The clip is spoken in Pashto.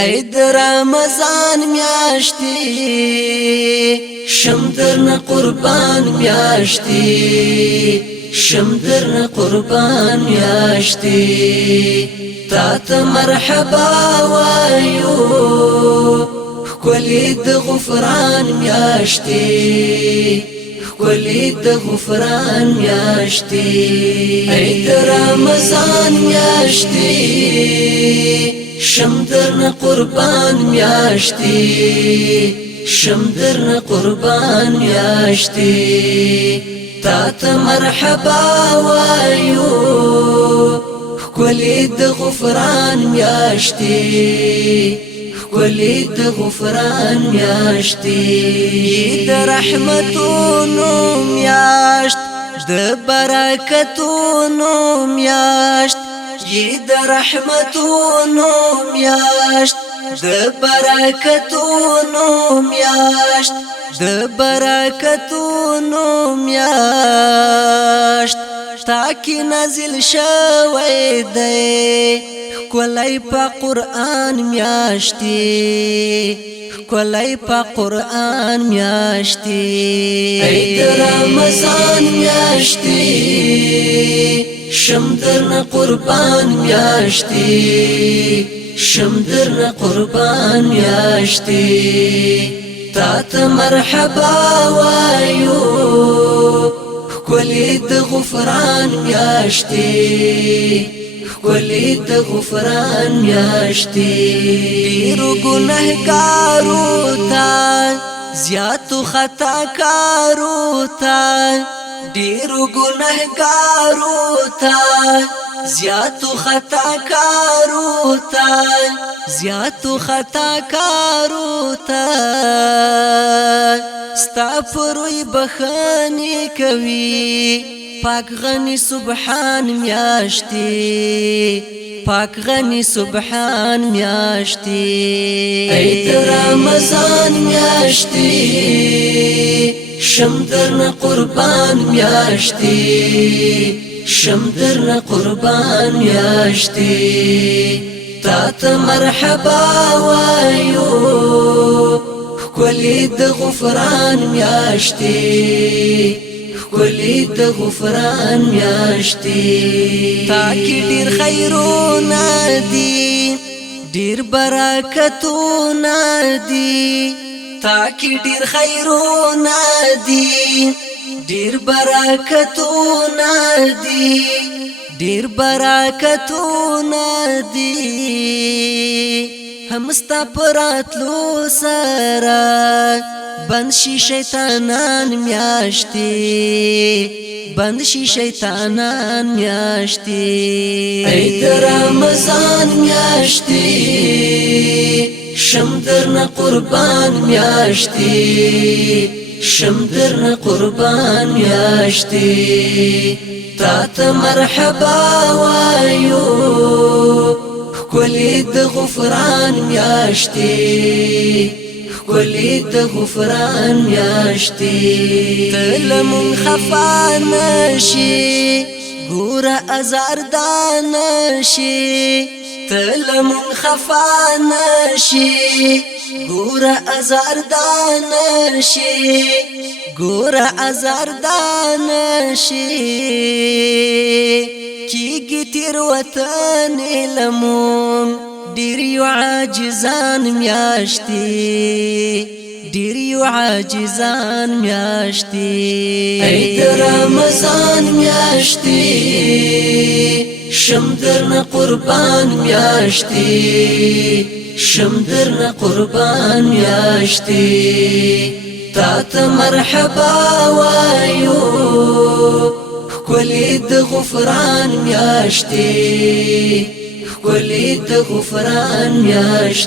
ای د رمضان میاشتي شم درنه قربان میاشتي شم درنه قربان میاشتي تا ته مرحبا وایو کلی د غفران میاشتي کلی د غفران میاشتي ای د رمضان میاشتي شم درنه قربان میاشتي شم درنه قربان میاشتي تا ته مرحبا وایو کلی د غفران میاشتي کلی د غفران میاشتي د رحمتونو میاشت د برکتونو میاشت د رحمتونو میاشت د برکتونو میاشت د برکتونو میاشت تاکي نازل شوی دی کولای په قرآن میاشتي کولای په قرآن میاشتي ای د رمضان میاشتي شم درنه قربان میاشتي شم درنه قربان میاشتي تا ته مرحبا وایو کلی د غفران میاشتي کلی د غفران میاشتي ډیرو ګناهګارو ته زیاتو خطاکارو ته ډیرو ګناهګارو ته زیاتو خطاکارو ته زیاتو خطاکارو ته ستا پروي بخاني کوي پاک غني سبحان میاشتي پاک غني سبحان میاشتي ای د رمضان میاشتي شم درنه قربان میاشتي شم درنه قربان میاشتي تا ته مرحبا وایو کلی د غفران میاشتي کلی د غفران میاشتي تاکي ډیر خیرونه دي ډیر برکتونه دي تاکي ډیر خیرونه دي ډیر برکتونه دي ډیر برکتونه دي همستا پراتلو سره بند شي شیطانان میاشتي بند شي شیطانان میاشتي ای د رمضان میاشتي شم درنه قربان میاشتي شم درنه قربان میاشتي تا ته مرحبا وایو کلی د غفران میاشتي کلی د غفران میاشتي تلمون خفا نشي ګوره ازار دانشي تلمون خفا نشي ګوره ازار دانشي ګوره ازار دانشي کیږي تیر وطن لمون ډیر یو عاجزان میاشتي ډیر یو عاجزان میاشتي ای د رمضان میاشتي شم درنه قربان میاشتي شم درنه قربان میاشتي تا ته مرحبا وایو کلی د غفران میاشتي کلی د غفران میاشتي